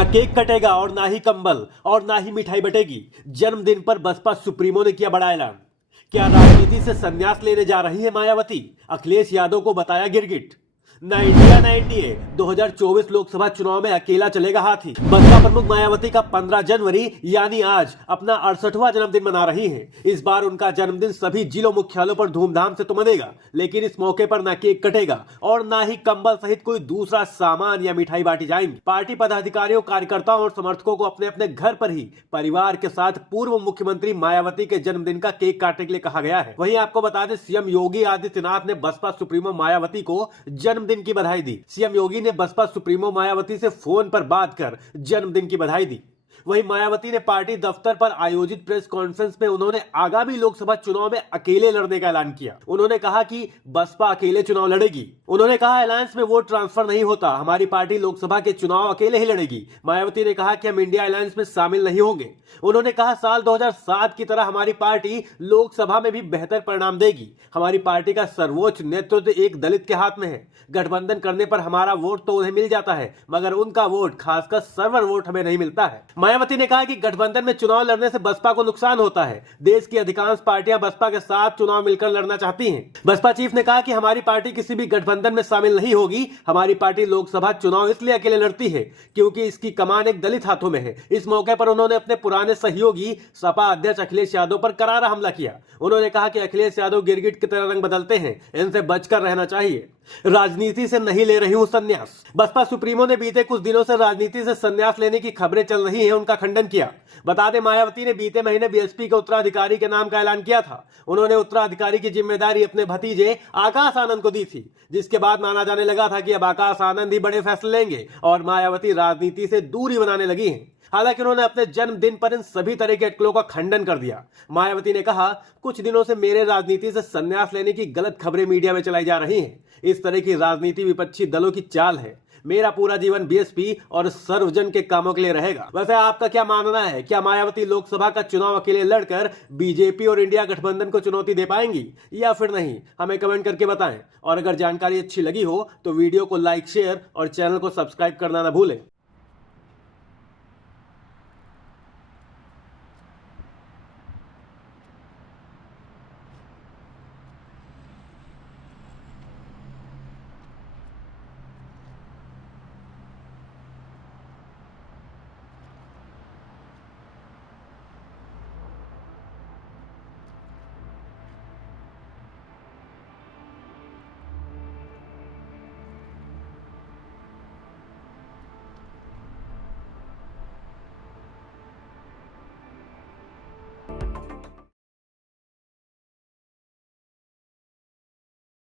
ना केक कटेगा और ना ही कंबल और ना ही मिठाई बटेगी। जन्मदिन पर बसपा सुप्रीमो ने किया बड़ा ऐलान। क्या राजनीति से संन्यास लेने जा रही है मायावती? अखिलेश यादव को बताया गिरगिट। ना इंडिया ना एनडीए, 2024 लोकसभा चुनाव में अकेला चलेगा हाथी। बसपा प्रमुख मायावती का 15 जनवरी यानी आज अपना 68वां जन्मदिन मना रही हैं। इस बार उनका जन्मदिन सभी जिलों मुख्यालयों पर धूमधाम से तो मनेगा, लेकिन इस मौके पर ना केक कटेगा और ना ही कंबल सहित कोई दूसरा सामान या मिठाई बांटी जाएंगी। पार्टी पदाधिकारियों, कार्यकर्ताओं और समर्थकों को अपने अपने घर पर ही परिवार के साथ पूर्व मुख्यमंत्री मायावती के जन्मदिन का केक काटने के लिए कहा गया है। वहीं आपको बता दें, सीएम योगी आदित्यनाथ ने बसपा सुप्रीमो मायावती को जन्मदिन की बधाई दी। सीएम योगी ने बसपा सुप्रीमो मायावती से फोन पर बात कर जन्मदिन की बधाई दी। वहीं मायावती ने पार्टी दफ्तर पर आयोजित प्रेस कॉन्फ्रेंस में उन्होंने आगामी लोकसभा चुनाव में अकेले लड़ने का ऐलान किया। उन्होंने कहा कि बसपा अकेले चुनाव लड़ेगी। उन्होंने कहा, अलायंस में वोट ट्रांसफर नहीं होता, हमारी पार्टी लोकसभा के चुनाव अकेले ही लड़ेगी। मायावती ने कहा कि हम इंडिया अलायंस में शामिल नहीं होंगे। उन्होंने कहा, साल 2007 की तरह हमारी पार्टी लोकसभा में भी बेहतर परिणाम देगी। हमारी पार्टी का सर्वोच्च नेतृत्व एक दलित के हाथ में है। गठबंधन करने पर हमारा वोट तो उन्हें मिल जाता है, मगर उनका वोट, खासकर सर्वर वोट, हमें नहीं मिलता है। मायावती ने कहा कि गठबंधन में चुनाव लड़ने से बसपा को नुकसान होता है। देश की अधिकांश पार्टियां बसपा के साथ चुनाव मिलकर लड़ना चाहती हैं। बसपा चीफ ने कहा कि हमारी पार्टी किसी भी गठबंधन में शामिल नहीं होगी। हमारी पार्टी लोकसभा चुनाव इसलिए अकेले लड़ती है क्योंकि इसकी कमान एक दलित हाथों में है। इस मौके पर उन्होंने अपने पुराने सहयोगी सपा अध्यक्ष अखिलेश यादव पर करारा हमला किया। उन्होंने कहा कि अखिलेश यादव गिरगिट की तरह रंग बदलते हैं, इनसे बचकर रहना चाहिए। राजनीति से नहीं ले रही हूं संन्यास। बसपा सुप्रीमो ने बीते कुछ दिनों से राजनीति से संन्यास लेने की खबरें चल रही हैं, उनका खंडन किया। बता दें, मायावती ने बीते महीने बीएसपी के उत्तराधिकारी के नाम का ऐलान किया था। उन्होंने उत्तराधिकारी की जिम्मेदारी अपने भतीजे आकाश आनंद को दी थी, जिसके बाद माना जाने लगा था कि अब आकाश आनंद ही बड़े फैसले लेंगे और मायावती राजनीति से दूरी बनाने लगी हैं। हालांकि उन्होंने अपने जन्मदिन पर इन सभी तरह के अटकलों का खंडन कर दिया। मायावती ने कहा, कुछ दिनों से मेरे राजनीति से संन्यास लेने की गलत खबरें मीडिया में चलाई जा रही हैं। इस तरह की राजनीति विपक्षी दलों की चाल है। मेरा पूरा जीवन बीएसपी और सर्वजन के कामों के लिए रहेगा। वैसे आपका क्या मानना है? क्या मायावती लोकसभा का चुनाव अकेले लड़कर बीजेपी और इंडिया गठबंधन को चुनौती दे पाएंगी या फिर नहीं? हमें कमेंट करके बताएं। और अगर जानकारी अच्छी लगी हो तो वीडियो को लाइक, शेयर और चैनल को सब्सक्राइब करना ना भूलें।